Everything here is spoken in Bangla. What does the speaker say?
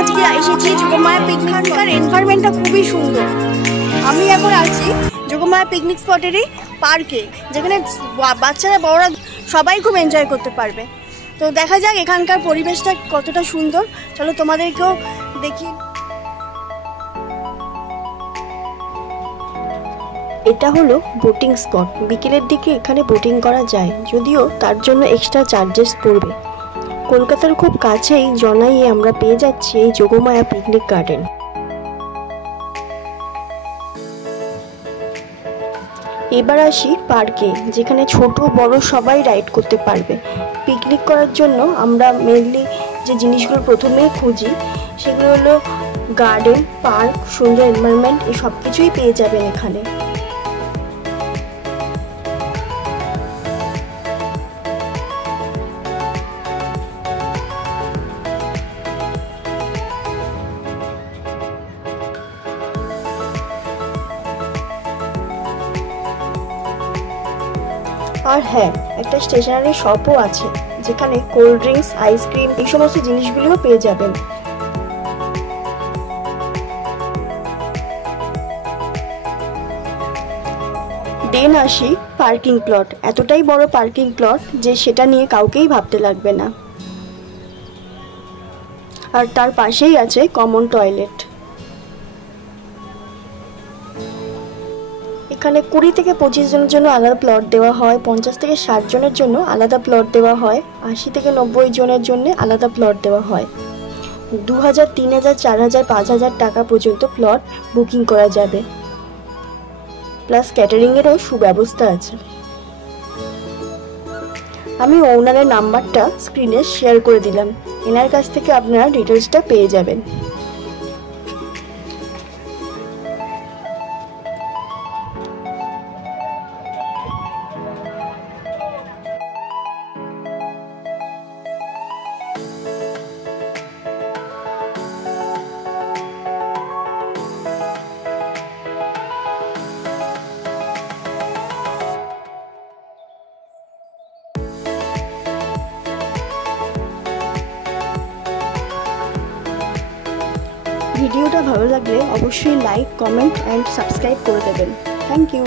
আজকে এসেছি যোগমায়া পিকনিক স্পট। এনভায়রনমেন্টটা খুবই সুন্দর। আমি এখন আছি যোগমায়া পিকনিক স্পটেরই পার্কে, যেখানে বাচ্চারা বড়রা সবাই খুব এনজয় করতে পারবে। তো দেখা যাক এখানকার পরিবেশটা কতটা সুন্দর। চলো তোমাদেরকেও দেখি। এটা হলো বোটিং স্পট। বিকেলের দিকে এখানে বোটিং করা যায়, যদিও তার জন্য এক্সট্রা চার্জেস পড়বে। কলকাতার খুব কাছেই জনাইয়ে আমরা পেয়ে যাচ্ছি এই যোগমায়া পিকনিক গার্ডেন। এবার আসি পার্কে, যেখানে ছোট বড় সবাই রাইড করতে পারবে। পিকনিক করার জন্য আমরা মেনলি যে জিনিসগুলো প্রথমে খুঁজি সেগুলো হলো গার্ডেন, পার্ক, সুন্দর এনভায়রনমেন্ট, এই সব কিছুই পেয়ে যাবেন এখানে। আর হ্যাঁ, একটা স্টেশনারি শপও আছে, যেখানে কোল্ড ড্রিঙ্কস, আইসক্রিম, এই সমস্ত জিনিসগুলিও পেয়ে যাবেন। দেন আসি পার্কিং প্লট। এতটাই বড় পার্কিং প্লট যে সেটা নিয়ে কাউকেই ভাবতে লাগবে না। আর তার পাশেই আছে কমন টয়লেট। এখানে 20 থেকে 25 জনের জন্য আলাদা প্লট দেওয়া হয়, 50 থেকে 60 জনের জন্য আলাদা প্লট দেওয়া হয়, 80 থেকে 90 জনের জন্য আলাদা প্লট দেওয়া হয়। 2000, 3000, 4000, 5000 টাকা পর্যন্ত প্লট বুকিং করা যাবে। প্লাস ক্যাটারিংয়েরও সুব্যবস্থা আছে। আমি ওনারের নাম্বারটা স্ক্রিনে শেয়ার করে দিলাম, এনার কাছ থেকে আপনারা ডিটেলসটা পেয়ে যাবেন। ভিডিওটা ভালো লাগলে অবশ্যই লাইক, কমেন্ট অ্যান্ড সাবস্ক্রাইব করে দেবেন। Thank you.